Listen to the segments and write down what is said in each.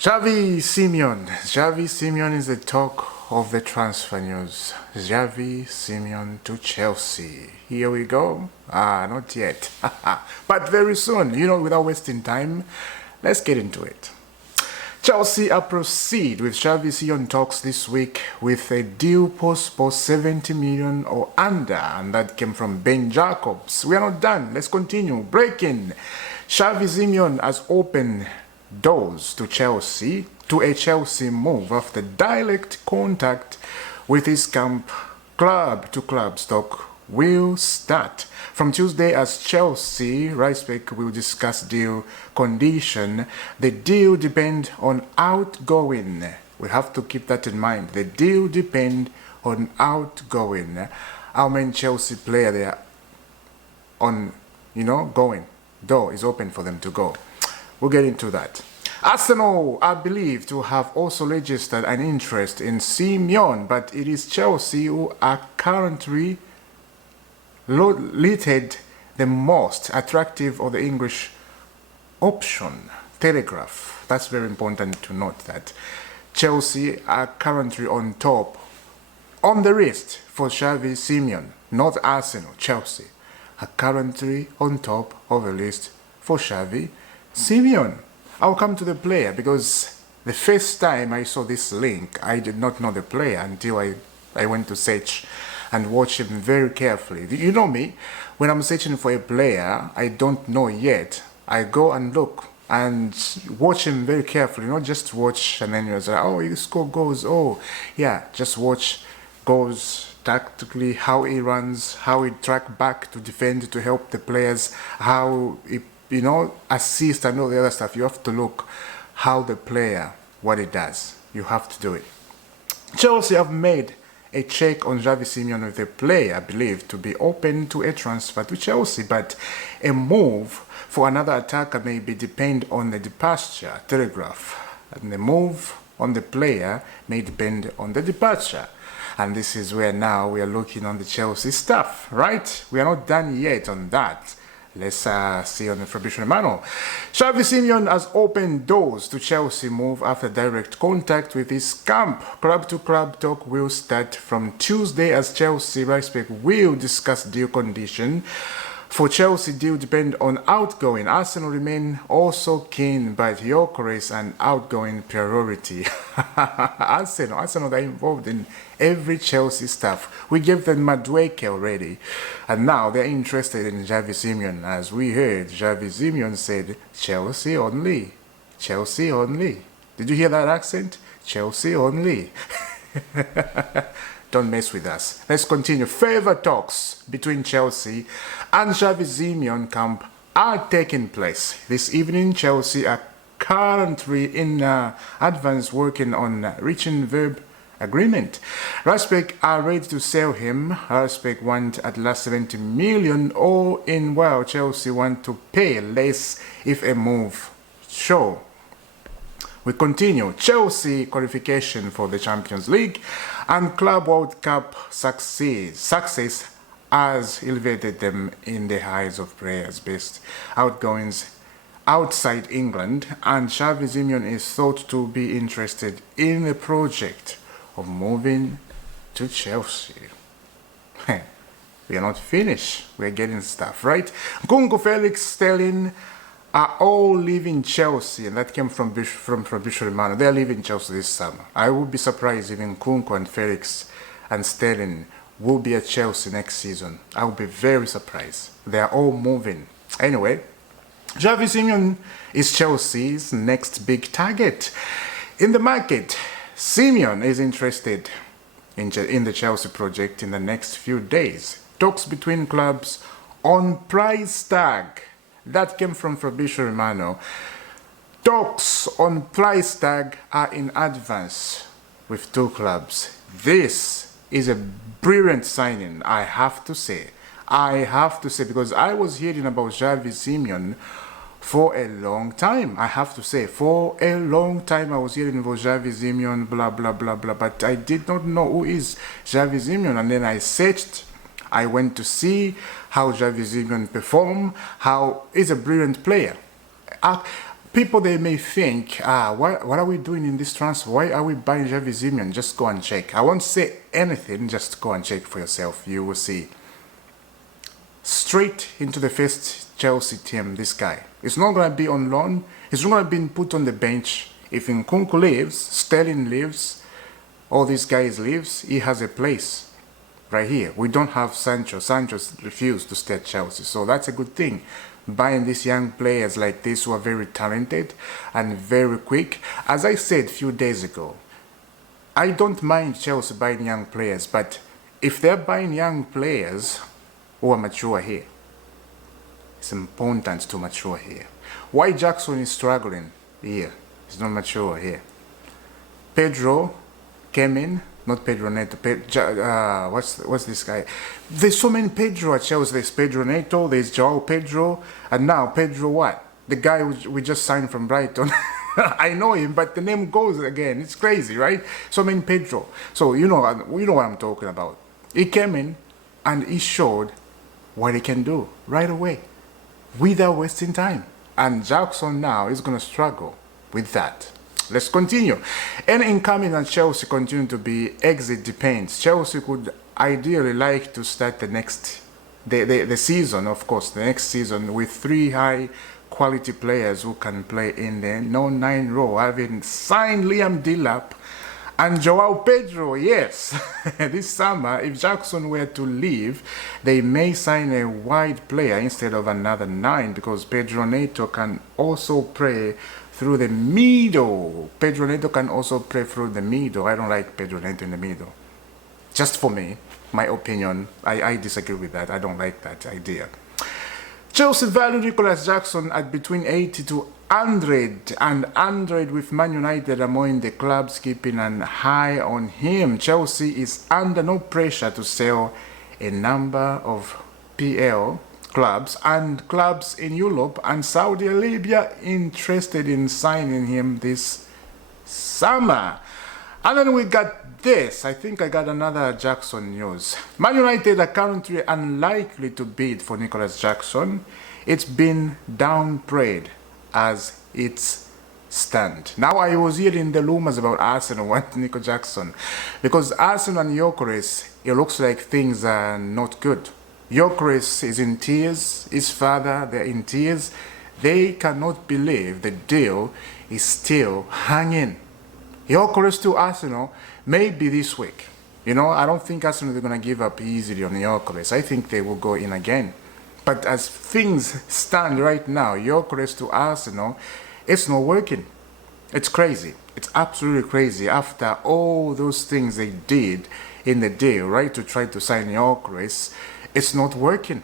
XAVI Simon is the talk of the transfer news. XAVI Simon to Chelsea. Here we go. Not yet. But very soon, without wasting time, let's get into it. Chelsea proceed with XAVI Simon talks this week with a deal post for 70 million or under, and that came from Ben Jacobs. We are not done. Let's continue. Breaking. XAVI Simon has opened doors to Chelsea, to a Chelsea move after direct contact with his camp. Club-to-club stock will start from Tuesday as Chelsea Riceback will discuss deal condition. The deal depends on outgoing. We have to keep that in mind. The deal depends on outgoing. How many Chelsea player they are on, going? Door is open for them to go. We'll get into that. Arsenal are believed to have also registered an interest in Simon, but it is Chelsea who are currently listed the most attractive of the English option. Telegraph. That's very important to note that Chelsea are currently on top on the list for XAVI Simon, not Arsenal. Chelsea are currently on top of the list for XAVI Simon. I'll come to the player because the first time I saw this link, I did not know the player until I went to search and watch him very carefully. You know me, when I'm searching for a player I don't know yet, I go and look and watch him very carefully, not just watch and then you're like, oh, you score goals, oh, yeah, just watch goals tactically, how he runs, how he track back to defend, to help the players, how he assist and all the other stuff. You have to look how the player, what he does. You have to do it. Chelsea have made a check on XAVI Simon with a player believed to be open to a transfer to Chelsea, but a move for another attacker may be depend on the departure. Telegraph. And the move on the player may depend on the departure. And this is where now we are looking on the Chelsea stuff, right? We are not done yet on that. Let's see on the Fabrizio Romano. XAVI Simon has opened doors to Chelsea move after direct contact with his camp. Club-to-club talk will start from Tuesday as Chelsea Riceback will discuss deal condition. For Chelsea, deal depend on outgoing. Arsenal remain also keen, but Yorker is an outgoing priority. Arsenal are involved in every Chelsea stuff. We gave them Madueke already, and now they're interested in XAVI Simon. As we heard, XAVI Simon said, Chelsea only. Chelsea only. Did you hear that accent? Chelsea only. Don't mess with us. Let's continue. Further talks between Chelsea and XAVI Simon camp are taking place. This evening, Chelsea are currently in advance working on reaching verb agreement. Riceback are ready to sell him. Riceback want at last 70 million all in, while Chelsea want to pay less if a move show. We continue. Chelsea qualification for the Champions League and Club World Cup success has elevated them in the eyes of players based outgoings outside England, and XAVI Simon is thought to be interested in the project of moving to Chelsea. We are not finished. We are getting stuff, right? Nkunku, Felix, Sterling are all leaving Chelsea, and that came from Fabrizio Romano. They are leaving Chelsea this summer. I would be surprised if Nkunku and Felix and Sterling will be at Chelsea next season. I would be very surprised. They are all moving. Anyway, XAVI Simon is Chelsea's next big target. In the market, Simon is interested in the Chelsea project in the next few days. Talks between clubs on price tag. That came from Fabrizio Romano. Talks on price tag are in advance with two clubs. This is a brilliant signing, I have to say. Because I was hearing about XAVI Simon for a long time. I have to say, for a long time I was hearing about XAVI Simon, blah, blah, blah, blah. But I did not know who is XAVI Simon. And then I searched. I went to see how XAVI Simon perform, how he's a brilliant player. people, they may think, what are we doing in this transfer? Why are we buying XAVI Simons? Just go and check. I won't say anything, just go and check for yourself. You will see. Straight into the first Chelsea team, this guy. He's not going to be on loan. He's not going to be put on the bench. If Nkunku leaves, Sterling leaves, all these guys leaves, he has a place right here. We don't have Sancho. Sancho's refused to stay at Chelsea. So that's a good thing. Buying these young players like this who are very talented and very quick. As I said a few days ago, I don't mind Chelsea buying young players, but if they're buying young players who are mature here, it's important to mature here. Why Jackson is struggling here? He's not mature here. Pedro came in, not Pedro Neto. What's this guy? There's so many Pedro at Chelsea. There's Pedro Neto, there's Joao Pedro, and now Pedro what? The guy we just signed from Brighton. I know him, but the name goes again. It's crazy, right? So many Pedro. So you know what I'm talking about. He came in and he showed what he can do right away without wasting time. And Jackson now is going to struggle with that. Let's continue. Any incoming at Chelsea continue to be exit depends. Chelsea could ideally like to start the season, of course, the next season with 3 high quality players who can play in the no-9 role, having signed Liam Delap and Joao Pedro. Yes, this summer, if Jackson were to leave, they may sign a wide player instead of another 9, because Pedro Neto can also play through the middle. Pedro Neto can also play through the middle. I don't like Pedro Neto in the middle. Just for me, my opinion, I disagree with that. I don't like that idea. Chelsea value Nicolas Jackson at between 80 to 100, and 100 with Man United among the clubs keeping an eye on him. Chelsea is under no pressure to sell a number of PL clubs and clubs in Europe and Saudi Arabia interested in signing him this summer. And then we got this. I think I got another Jackson news. Man United are currently unlikely to bid for Nicolas Jackson. It's been downplayed as its stand. Now I was hearing the rumors about Arsenal want Nico Jackson, because Arsenal and Gyökeres, it looks like things are not good. Gyökeres is in tears, his father, they're in tears. They cannot believe the deal is still hanging. Gyökeres to Arsenal maybe this week. You know, I don't think Arsenal is going to give up easily on Gyökeres. I think they will go in again. But as things stand right now, Gyökeres to Arsenal, it's not working. It's crazy. It's absolutely crazy. After all those things they did in the deal, right, to try to sign Gyökeres, it's not working.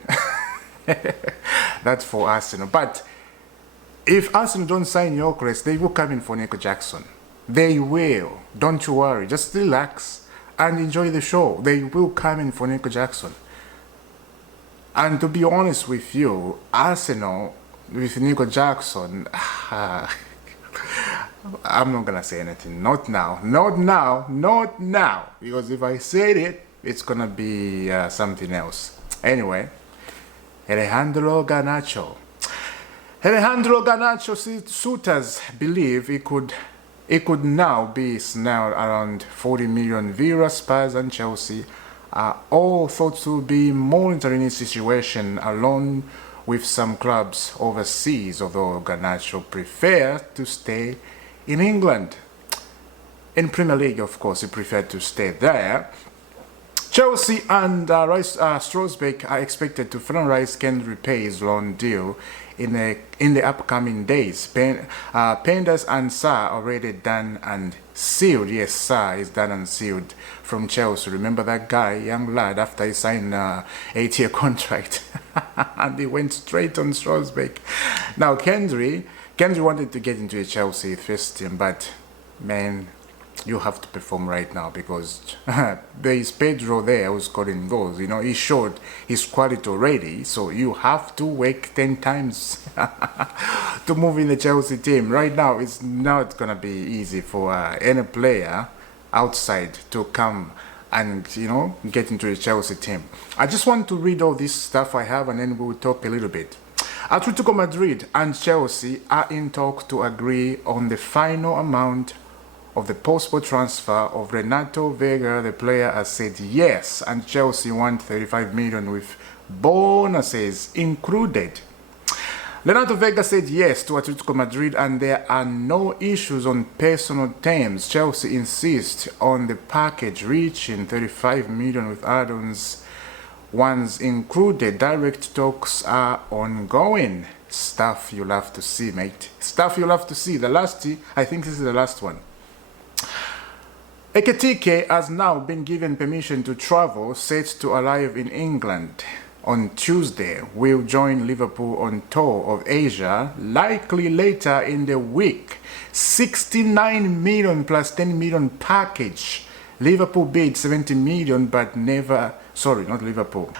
That's for Arsenal. But if Arsenal don't sign Gyökeres, they will come in for Nico Jackson. They will. Don't you worry. Just relax and enjoy the show. They will come in for Nico Jackson. And to be honest with you, Arsenal with Nico Jackson, I'm not going to say anything. Not now. Not now. Not now. Because if I said it, it's going to be something else. Anyway, Alejandro Garnacho. Alejandro Garnacho suitors believe it could now be snarled around 40 million. Villa, Spurs and Chelsea are all thought to be monitoring his situation along with some clubs overseas, although Garnacho prefers to stay in England. In Premier League, of course, he preferred to stay there. Chelsea and Strasbourg are expected to finalize Kendry Pay's loan deal in the upcoming days. Penders and Sarr already done and sealed. Yes, Sarr is done and sealed from Chelsea. Remember that guy, young lad, after he signed an 8-year contract and he went straight on Strasbourg. Now Kendry wanted to get into a Chelsea first team, but man, you have to perform right now, because there is Pedro there who's scoring goals. You know, he showed his quality already, so you have to work 10 times to move in the Chelsea team. Right now, it's not going to be easy for any player outside to come and, you know, get into the Chelsea team. I just want to read all this stuff I have, and then we'll talk a little bit. Atletico Madrid and Chelsea are in talks to agree on the final amount of the possible transfer of Renato Vega. The player has said yes, and Chelsea want 35 million with bonuses included. Renato Vega said yes to Atletico Madrid, and there are no issues on personal terms. Chelsea insists on the package reaching 35 million with add-ons ones included. Direct talks are ongoing. Stuff you'll have to see, mate. Stuff you'll have to see. The last, I think this is the last one. Ekitike has now been given permission to travel, set to arrive in England on Tuesday. Will join Liverpool on tour of Asia, likely later in the week. 69 million plus 10 million package. Liverpool bid 70 million but never, sorry, not Liverpool.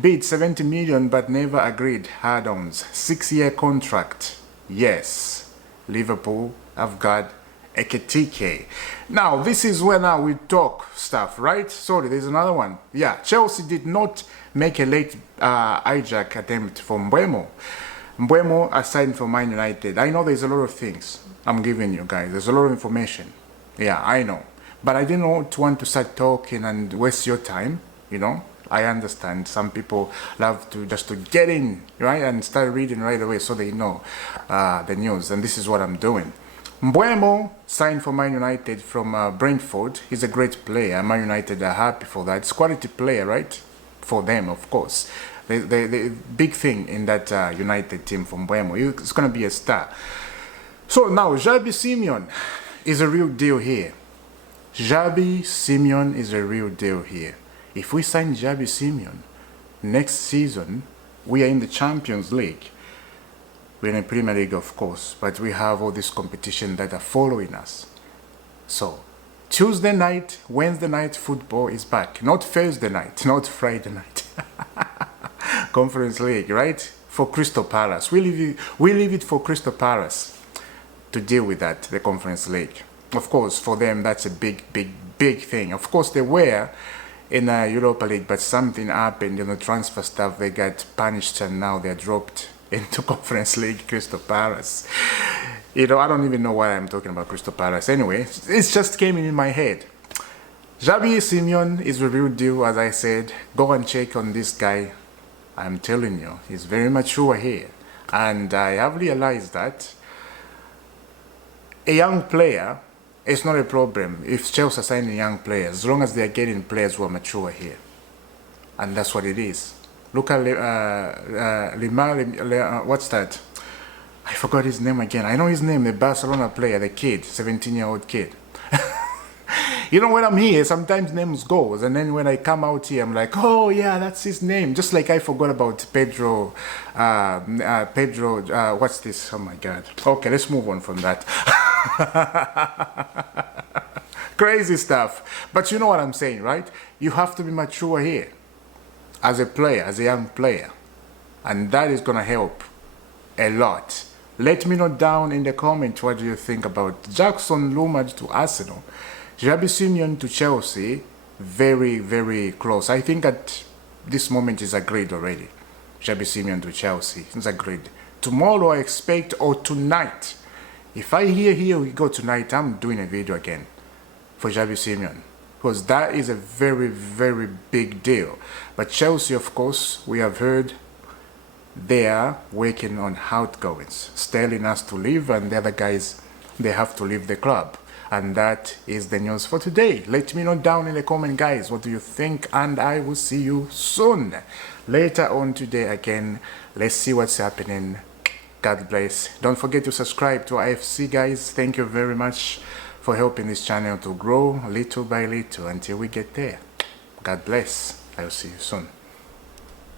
Bid 70 million but never agreed add-ons. 6-year contract. Yes, Liverpool have got Ekitike. Now, this is where now we talk stuff, right? Sorry, there's another one. Yeah, Chelsea did not make a late hijack attempt for Mbeumo. Mbeumo assigned for Man United. I know there's a lot of things I'm giving you guys. There's a lot of information. Yeah, I know. But I didn't want to start talking and waste your time, you know. I understand some people love to just to get in, right, and start reading right away so they know the news. And this is what I'm doing. Mbeumo signed for Man United from Brentford. He's a great player. Man United are happy for that. It's quality player, right? For them, of course. The big thing in that United team from Mbeumo, it's going to be a star. So now, XAVI Simons is a real deal here. XAVI Simons is a real deal here. If we sign XAVI Simons next season, we are in the Champions League. We're in the Premier League, of course, but we have all this competition that are following us. So, Tuesday night, Wednesday night football is back. Not Thursday night, not Friday night. Conference League, right? For Crystal Palace. We leave it for Crystal Palace to deal with that, the Conference League. Of course, for them, that's a big thing. Of course, they were in Europa League, but something happened in the transfer stuff. They got punished and now they're dropped into Conference League, Crystal Palace. You know, I don't even know why I'm talking about Crystal Palace. Anyway, it just came in my head. XAVI Simons is a real deal, as I said. Go and check on this guy. I'm telling you, he's very mature here. And I have realized that a young player is not a problem if Chelsea are signing young players, as long as they are getting players who are mature here. And that's what it is. Look at what's that? I forgot his name again. I know his name, the Barcelona player, the kid, 17-year-old kid. You know, when I'm here, sometimes names goes, and then when I come out here, I'm like, oh yeah, that's his name. Just like I forgot about Pedro, what's this? Oh my God. Okay, let's move on from that. Crazy stuff. But you know what I'm saying, right? You have to be mature here as a player, as a young player. And that is going to help a lot. Let me know down in the comments what do you think about Jackson rumored to Arsenal. XAVI Simons to Chelsea, very close. I think at this moment is agreed already. XAVI Simons to Chelsea, it's agreed. Tomorrow I expect, or tonight, if I hear here we go tonight, I'm doing a video again for XAVI Simons. Because that is a very big deal. But Chelsea, of course, we have heard they are working on outgoings. Sterling has to leave and the other guys, they have to leave the club. And that is the news for today. Let me know down in the comment, guys, what do you think? And I will see you soon. Later on today again. Let's see what's happening. God bless. Don't forget to subscribe to IFC, guys. Thank you very much for helping this channel to grow little by little until we get there. God bless. I will see you soon.